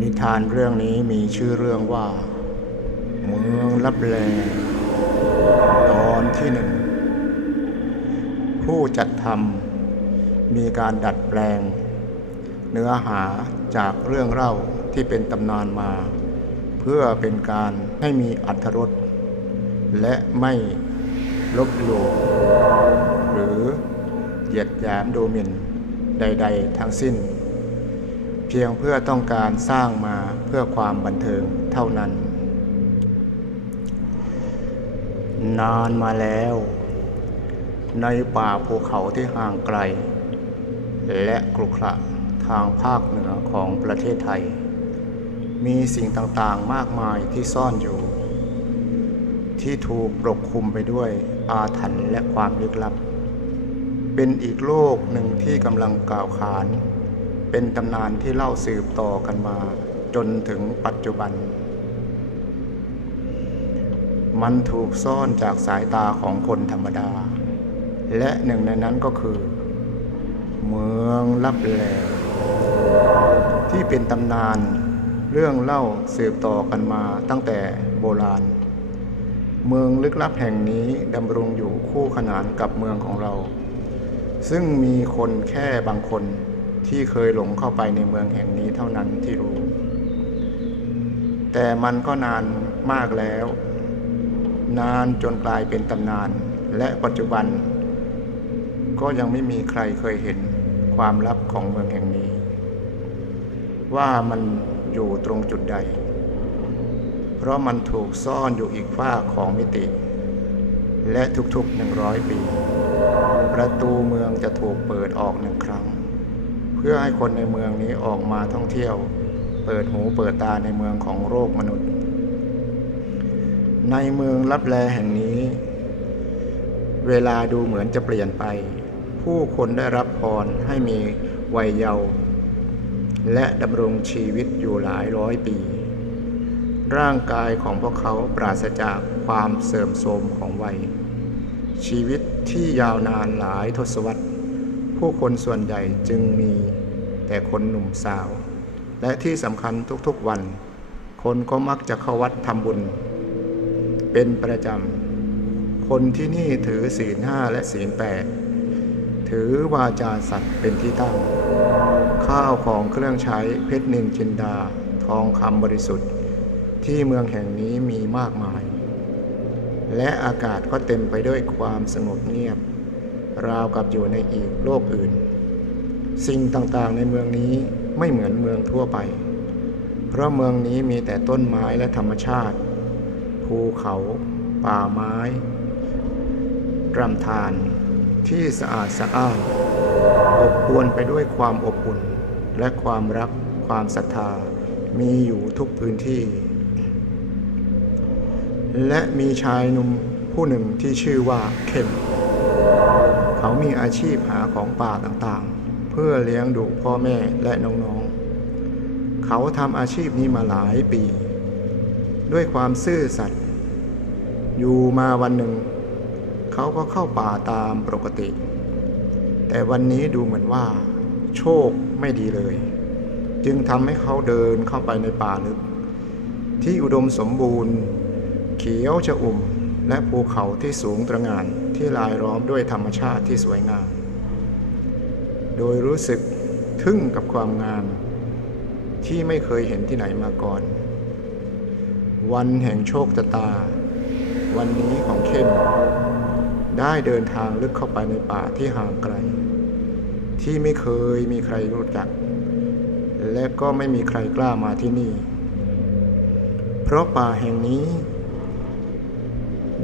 นิทานเรื่องนี้มีชื่อเรื่องว่า เมืองลับแล ตอนที่หนึ่ง ผู้จัดทำมีการดัดแปลง เนื้อหาจากเรื่องเล่าที่เป็นตำนานมา เพื่อเป็นการให้มีอัธรสและไม่ลบหลู่หรือเหยียดหยามโดมินใด ๆ ทั้งสิ้น พียงเพื่อต้องการสร้างมาเพื่อความบันเทิงเท่านั้น นานมาแล้ว ในป่าภูเขาที่ห่างไกล และกรุขระทางภาคเหนือของประเทศไทย มีสิ่งต่างๆมากมายที่ซ่อนอยู่ ที่ถูกปกคลุมไปด้วยอาถรรพ์และความลึกลับ เป็นอีกโลกหนึ่งที่กำลังกล่าวขาน เป็นตำนานที่เล่าสืบต่อกันมา จนถึงปัจจุบัน มันถูกซ่อนจากสายตาของคนธรรมดา และหนึ่งในนั้นก็คือ เมืองลับแลที่เป็นตำนานเรื่องเล่าสืบต่อกันมาตั้งแต่โบราณ เมืองลึกลับแห่งนี้ดำรงอยู่คู่ขนานกับเมืองของเรา ซึ่งมีคนแค่บางคน ที่เคยหลงเข้าไปในเมืองแห่งนี้เท่านั้นที่รู้ แต่มันก็นานมากแล้ว นานจนกลายเป็นตำนาน และปัจจุบัน ก็ยังไม่มีใครเคยเห็นความลับของเมืองแห่งนี้ ว่ามันอยู่ตรงจุดใด เพราะมันถูกซ่อนอยู่อีกฝ้าของมิติ และทุกๆหนึ่งร้อยปี ประตูเมืองจะถูกเปิดออกหนึ่งครั้ง พื่อให้คนในเมืองนี้ออกมาท่องเที่ยว เปิดหูเปิดตาในเมืองของโลกมนุษย์ ในเมืองลับแลแห่งนี้ เวลาดูเหมือนจะเปลี่ยนไป ผู้คนได้รับพรให้มีวัยเยาว์และดำรงชีวิตอยู่หลายร้อยปี ร่างกายของพวกเขาปราศจากความเสื่อมโทรมของวัย ชีวิตที่ยาวนานหลายทศวรรษ ผู้คนส่วนใหญ่จึงมีแต่คนหนุ่มสาว และที่สำคัญทุกๆวัน คนก็มักจะเข้าวัดทำบุญ เป็นประจำ คนที่นี่ถือศีลห้าและศีลแปดถือวาจาสัตว์เป็นที่ตั้ง ข้าวของเครื่องใช้เพชรนินจินดา ทองคำบริสุทธิ์ ที่เมืองแห่งนี้มีมากมาย และอากาศก็เต็มไปด้วยความสงบเงียบ ราวกับอยู่ในอีกโลกอื่น สิ่งต่างๆในเมืองนี้ไม่เหมือนเมืองทั่วไป เพราะเมืองนี้มีแต่ต้นไม้และธรรมชาติ ภูเขา ป่าไม้รำธารที่สะอาดสะอ้านอบอวลไปด้วยความอบอุ่น และความรักความศรัทธามีอยู่ทุกพื้นที่ และมีชายหนุ่มผู้หนึ่งที่ชื่อว่าเข้ม เขามีอาชีพหาของป่าต่างๆ เพื่อเลี้ยงดูพ่อแม่และน้องๆ เขาทำอาชีพนี้มาหลายปี ด้วยความซื่อสัตย์ อยู่มาวันหนึ่ง เขาก็เข้าป่าตามปกติ แต่วันนี้ดูเหมือนว่า โชคไม่ดีเลย จึงทำให้เขาเดินเข้าไปในป่าลึก ที่อุดมสมบูรณ์ เขียวชอุ่ม และภูเขาที่สูงตระหง่านที่ลายล้อมด้วยธรรมชาติที่สวยงาม โดยรู้สึกทึ่งกับความงามที่ไม่เคยเห็นที่ไหนมาก่อน วันแห่งโชคชะตา วันนี้ของเข้ม ได้เดินทางลึกเข้าไปในป่าที่ห่างไกล ที่ไม่เคยมีใครรู้จัก และก็ไม่มีใครกล้ามาที่นี่ เพราะป่าแห่งนี้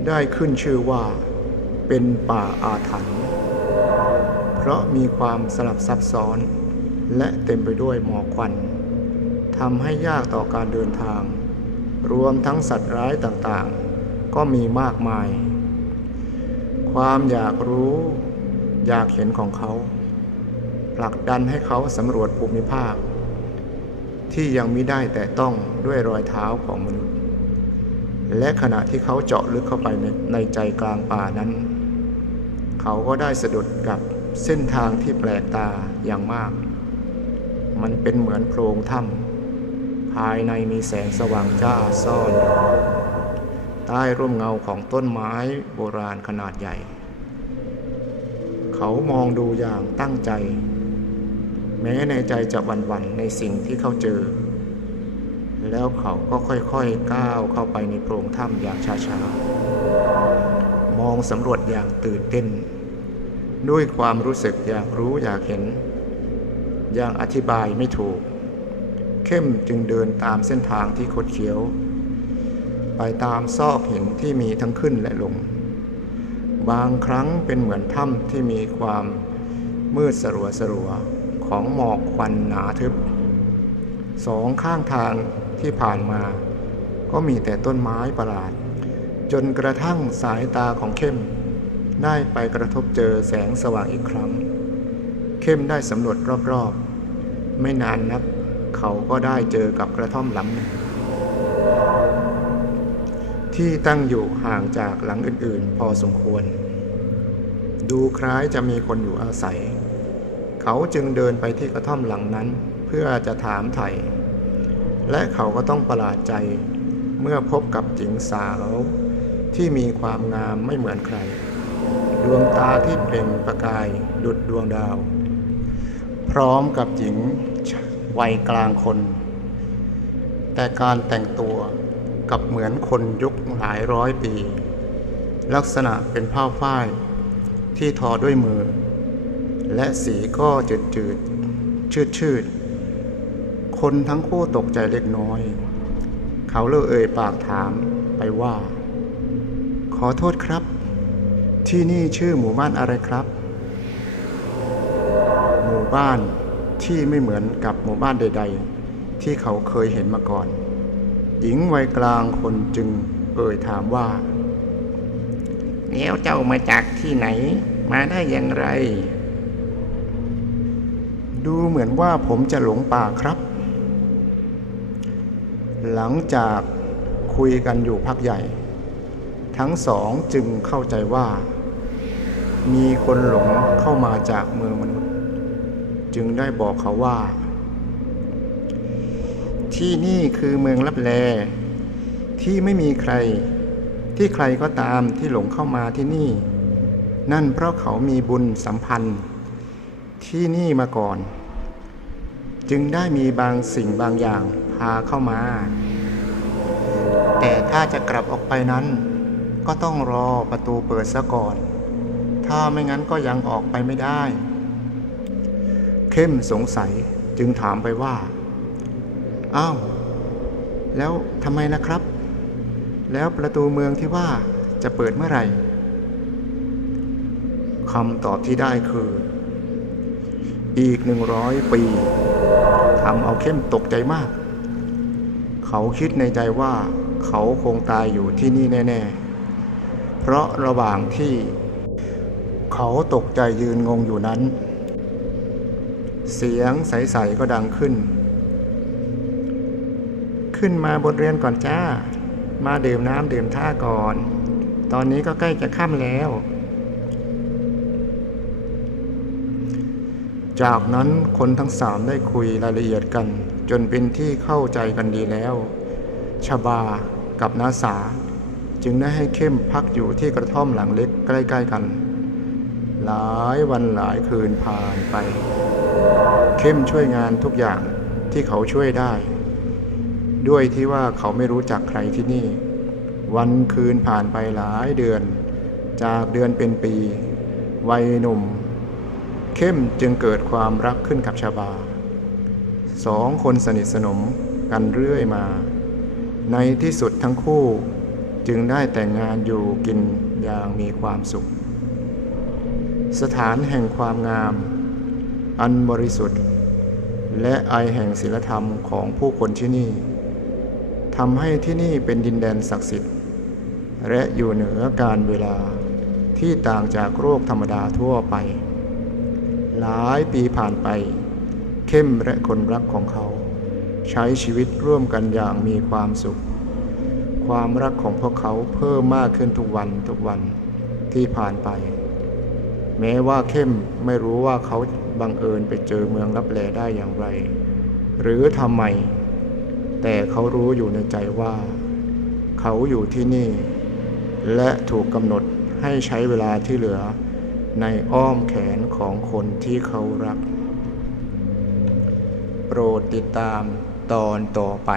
ได้ขึ้นชื่อว่า เป็นป่าอาถรรพ์เพราะมีความสลับซับซ้อน และเต็มไปด้วยหมอกควันทำให้ยากต่อการเดินทาง รวมทั้งสัตว์ร้ายต่างๆ ก็มีมากมาย ความอยากรู้ อยากเห็นของเขาผลักดันให้เขาสำรวจภูมิภาค ที่ยังมิได้แต่ต้องด้วยรอยเท้าของมนุษย์ และขณะที่เขาเจาะลึกเข้าไปในในใจกลางป่านั้น เขาก็ได้สะดุดกับเส้นทางที่แปลกตาอย่างมาก มันเป็นเหมือนโพรงถ้ำภายในมีแสงสว่างจ้าซ่อน ใต้ร่มเงาของต้นไม้โบราณขนาดใหญ่ เขามองดูอย่างตั้งใจ แม้ในใจจะหวั่นๆในสิ่งที่เขาเจอ แล้วเขาก็ค่อยๆก้าวเข้าไปในโพรงถ้ำอย่างช้าๆ มองสำรวจอย่างตื่นเต้น ด้วยความรู้สึกอยากรู้อยากเห็น อย่างอธิบายไม่ถูก เข้มจึงเดินตามเส้นทางที่คดเคี้ยว ไปตามซอกหินที่มีทั้งขึ้นและลง บางครั้งเป็นเหมือนถ้ำที่มีความมืดสลัวสลัวๆของหมอกควันหนาทึบสองข้างทาง ที่ผ่านมา ก็มีแต่ต้นไม้ประหลาด จนกระทั่งสายตาของเข้ม ได้ไปกระทบเจอแสงสว่างอีกครั้ง เข้มได้สำรวจรอบๆ ไม่นานนัก เขาก็ได้เจอกับกระท่อมหลังหนึ่งที่ตั้งอยู่ห่างจากหลังอื่นๆ พอสมควร ดูคล้ายจะมีคนอยู่อาศัย เขาจึงเดินไปที่กระท่อมหลังนั้น เพื่อจะถามไถ่ และเขาก็ต้องประหลาดใจเมื่อพบกับหญิงสาวที่มีความงามไม่เหมือนใคร ดวงตาที่เปล่งประกายดุดดวงดาว พร้อมกับหญิงวัยกลางคน แต่การแต่งตัวกับเหมือนคนยุคหลายร้อยปี ลักษณะเป็นผ้าฝ้ายที่ทอด้วยมือ และสีก็จืดจืดชืดชืด คนทั้งคู่ตกใจเล็กน้อย เขาเลยเอ่ยปากถามไปว่า ขอโทษครับ ที่นี่ชื่อหมู่บ้านอะไรครับ หมู่บ้านที่ไม่เหมือนกับหมู่บ้านใด ๆ ที่เขาเคยเห็นมาก่อน หญิงวัยกลางคนจึงเอ่ยถามว่าแล้วเจ้ามาจากที่ไหน มาได้อย่างไร ดูเหมือนว่าผมจะหลงป่าครับ หลังจากคุยกันอยู่พักใหญ่ ทั้งสองจึงเข้าใจว่า มีคนหลงเข้ามาจากเมืองมนุษย์ จึงได้บอกเขาว่า ที่นี่คือเมืองลับแล ที่ไม่มีใครที่ใครก็ตามที่หลงเข้ามาที่นี่ นั่นเพราะเขามีบุญสัมพันธ์ ที่นี่มาก่อน จึงได้มีบางสิ่งบางอย่าง พาเข้ามา แต่ถ้าจะกลับออกไปนั้น ก็ต้องรอประตูเปิดซะก่อน ถ้าไม่งั้นก็ยังออกไปไม่ได้ เข้มสงสัยจึงถามไปว่า อ้าว แล้วทำไมนะครับ แล้วประตูเมืองที่ว่าจะเปิดเมื่อไหร่คำตอบที่ได้คือ อีกหนึ่งร้อยปีทำเอาเข้มตกใจมาก เขาคิดในใจว่าเขาคงตายอยู่ที่นี่แน่ ๆ เพราะระหว่างที่เขาตกใจยืนงงอยู่นั้น เสียงใส ๆ ก็ดังขึ้น ขึ้นมาบนเรือนก่อนจ้า มาดื่มน้ำดื่มท่าก่อน ตอนนี้ก็ใกล้จะค่ำแล้ว จากนั้นคนทั้งสามได้คุยรายละเอียดกัน จนเป็นที่เข้าใจกันดีแล้ว ชบากับนาสา จึงได้ให้เข้มพักอยู่ที่กระท่อมหลังเล็กใกล้ๆกัน หลายวันหลายคืนผ่านไป เข้มช่วยงานทุกอย่างที่เขาช่วยได้ ด้วยที่ว่าเขาไม่รู้จักใครที่นี่ วันคืนผ่านไปหลายเดือน จากเดือนเป็นปี วัยหนุ่ม เข้มจึงเกิดความรักขึ้นกับชาบา สองคนสนิทสนมกันเรื่อยมา ในที่สุดทั้งคู่จึงได้แต่งงานอยู่กินอย่างมีความสุข สถานแห่งความงาม อันบริสุทธิ์ และไอแห่งศีลธรรมของผู้คนที่นี่ทำให้ที่นี่เป็นดินแดนศักดิ์สิทธิ์ และอยู่เหนือการเวลาที่ต่างจากโรคธรรมดาทั่วไป หลายปีผ่านไป เข้มและคนรักของเขา ใช้ชีวิตร่วมกันอย่างมีความสุข ความรักของพวกเขาเพิ่มมากขึ้นทุกวันทุกวันที่ผ่านไป แม้ว่าเข้มไม่รู้ว่าเขาบังเอิญไปเจอเมืองรับแลได้อย่างไร หรือทำไม แต่เขารู้อยู่ในใจว่า เขาอยู่ที่นี่ และถูกกำหนดให้ใช้เวลาที่เหลือในอ้อมแขนของคนที่เขารัก รดติดตามตอนต่อไป